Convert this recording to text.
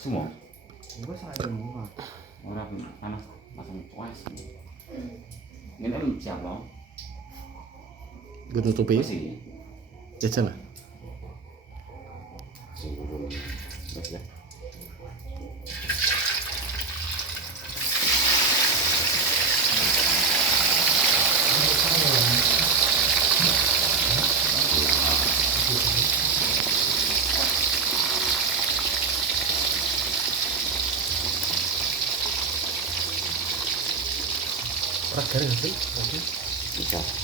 Semua. Enggak saya semua. Orang anak langsung puas. Ini kan siap loh. Gue tutupi Sih. jajan lah. Ya. Ora garing sih. Bisa.